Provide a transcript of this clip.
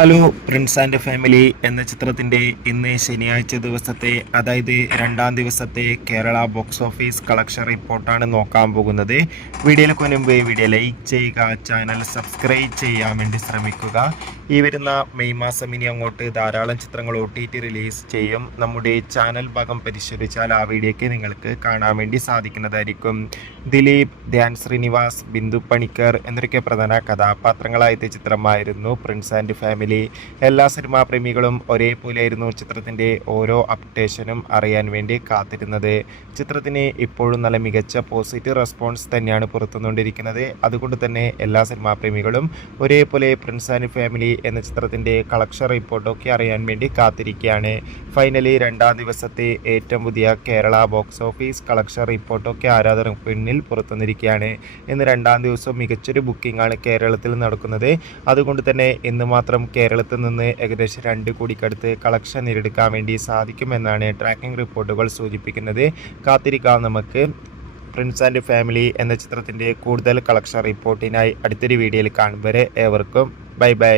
Hello Prince and family എന്ന ചിത്രത്തിൻ്റെ ഇന്ന് ശനിയാഴ്ച ദിവസത്തെ അതായത് രണ്ടാം ദിവസത്തെ കേരള ബോക്സ് ഓഫീസ് കളക്ഷൻ റിപ്പോർട്ടാണ് നോക്കാൻ പോകുന്നത്. വീഡിയോയിലേക്ക് മുൻപ് വീഡിയോ ലൈക്ക് ചെയ്യുക, ചാനൽ സബ്സ്ക്രൈബ് ചെയ്യാൻ വേണ്ടി ശ്രമിക്കുക. ഈ വരുന്ന മെയ് മാസം ഇനി അങ്ങോട്ട് ധാരാളം ചിത്രങ്ങൾ OTT റിലീസ് ചെയ്യും. നമ്മുടെ ചാനൽ ഭാഗം പരിശോധിച്ചാൽ ആ വീഡിയോയ്ക്ക് നിങ്ങൾക്ക് കാണാൻ വേണ്ടി സാധിക്കുന്നതായിരിക്കും. ദിലീപ്, ധ്യാൻ ശ്രീനിവാസ്, ബിന്ദു പണിക്കർ എന്നൊക്കെ പ്രധാന കഥാപാത്രങ്ങളായ ചിത്രമായിരുന്നു പ്രിൻസ് ആൻഡ് ഫാമിലി. എല്ലാ സിനിമാ പ്രേമികളും ഒരേപോലെയായിരുന്നു ചിത്രത്തിൻ്റെ ഓരോ അപ്ഡേഷനും അറിയാൻ വേണ്ടി കാത്തിരുന്നത്. ചിത്രത്തിന് ഇപ്പോഴും നല്ല മികച്ച പോസിറ്റീവ് റെസ്പോൺസ് തന്നെയാണ് പുറത്തുകൊണ്ടിരിക്കുന്നത്. അതുകൊണ്ട് തന്നെ എല്ലാ സിനിമാ പ്രേമികളും ഒരേപോലെ പ്രിൻസ് ആൻഡ് ഫാമിലി എന്ന ചിത്രത്തിൻ്റെ കളക്ഷൻ റിപ്പോർട്ടൊക്കെ അറിയാൻ വേണ്ടി കാത്തിരിക്കുകയാണ്. ഫൈനലി രണ്ടാം ദിവസത്തെ ഏറ്റവും പുതിയ കേരള ബോക്സ് ഓഫീസ് കളക്ഷൻ റിപ്പോർട്ടൊക്കെ ആരാധകർക്ക് പിന്നിൽ പുറത്തുവന്നിരിക്കുകയാണ്. ഇന്ന് രണ്ടാം ദിവസം മികച്ചൊരു ബുക്കിംഗ് ആണ് കേരളത്തിൽ നടക്കുന്നത്. അതുകൊണ്ട് തന്നെ ഇന്ന് മാത്രം കേരളത്തിൽ നിന്ന് ഏകദേശം 2 കോടിക്കടുത്ത് കളക്ഷൻ നേടിയെടുക്കാൻ വേണ്ടി സാധിക്കുമെന്നാണ് ട്രാക്കിംഗ് റിപ്പോർട്ടുകൾ സൂചിപ്പിക്കുന്നത്. കാത്തിരിക്കാം നമുക്ക്. പ്രിൻസ് ആൻഡ് ഫാമിലി എന്ന ചിത്രത്തിൻ്റെ കൂടുതൽ കളക്ഷൻ റിപ്പോർട്ടിനായി അടുത്തൊരു വീഡിയോയിൽ കാണും വരെ ഏവർക്കും ബൈ ബൈ.